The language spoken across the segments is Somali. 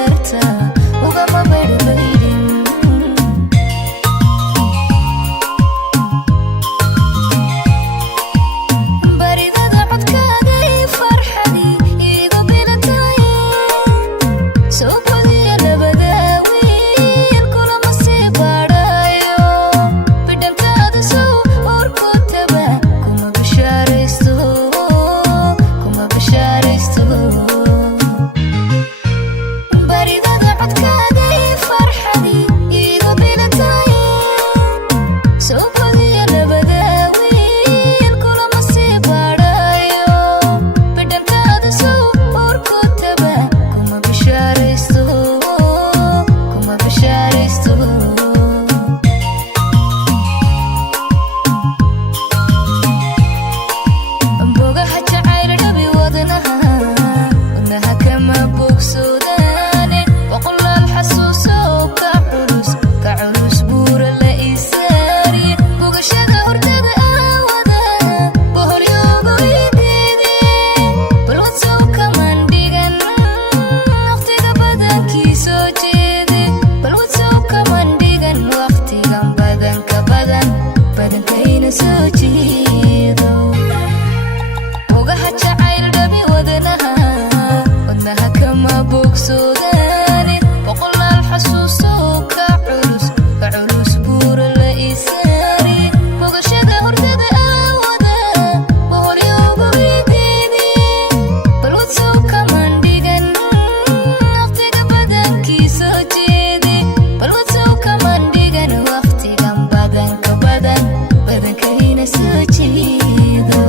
darta ugama badbaydin baridada codkaaga ii farxadii iigu bilatay soo badiya labada wiil kulama sii baadhayo bidhantaada sow urkutaba kuma bishaaraysto baridada codkaaga ii farxadii iigu bilatay soo badiya labada wiil kulama sii baadhayo bidhantaada sow urkutaba kuma bishaaraysto bogaha jacayl dhabi wadnaha kama bogsoodane boqolaal xasuuso ka culus buura la isaariye bogashada hordada aawada boholyoogu ideede balwadsow kaman dhigan waqtiga badankii soo jeede balwadsow kaman dhigan waqtigan badankayna soo jeedo bogaha jacayl dhabi wadnaha kama bogsoodane boqolaal xasuuso ka culus buura la isaariye bogashada hordada aawada boholyoogu ideede balwadsow kaman dhigan waqtiga badankii soo jeede balwadsow kaman dhigan waqtigan badankayna soo jeedo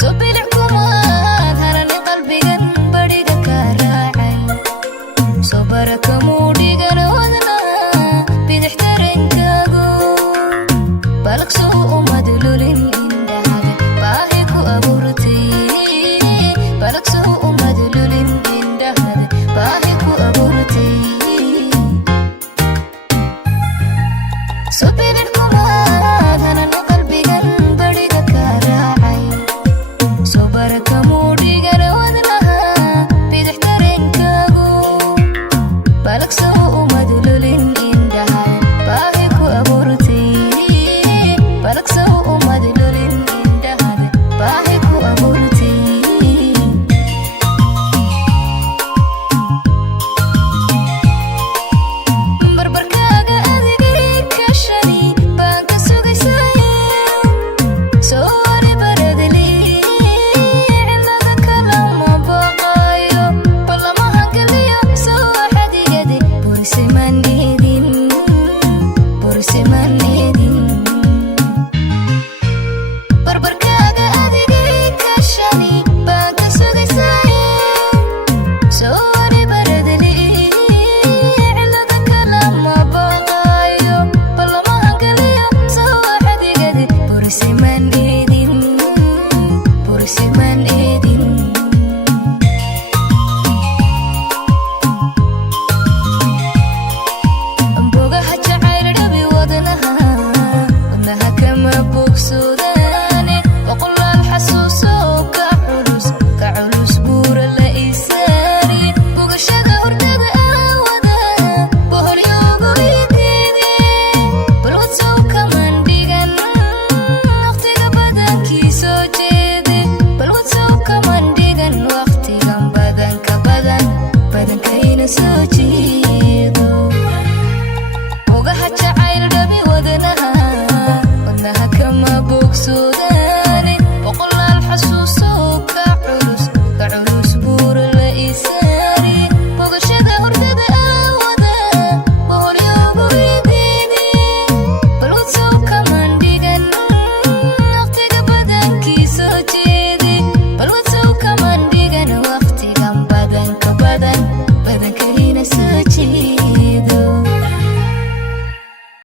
soo bilic kumaad harani qalbigan badhiga ka raacay soo barakamuu dhigan wadna bidix tarankaagu balaqsow umadlulin indhahada baahi ku abuurtay balaqsow umadlulin indhahada baahi ku abuurtay soo bilic kumaad harani qalbigan badhiga ka raacay soo barakamuu dhigan wadnaha bidix tarankaagu balaqsow umadlulin indhahan baahi ku abuurtay balaqsow umadlulin indhahan baahi ku abuurtay barbarkaaga adigay ka shani baan ka sugaysay soo wari baradli cilada kalama baqayo ballamahan kaliya soo xadigade buriseman eedin barbarkaaga adigay ka shani baan ka sugaysay soo wari baradli cilada kalama baqayo ballamahan kaliya soo xadigade buriseman eedin bogaha jacayl dhabi wadnaha kama bogsoodane boqolaal xasuuso ka culus buura la isaariye bogashada hordada aawada boholyoogu ideede balwadsow kaman dhigan waqtiga badankii soo jeede balwadsow kaman dhigan waqtigan badankayna soo jeedo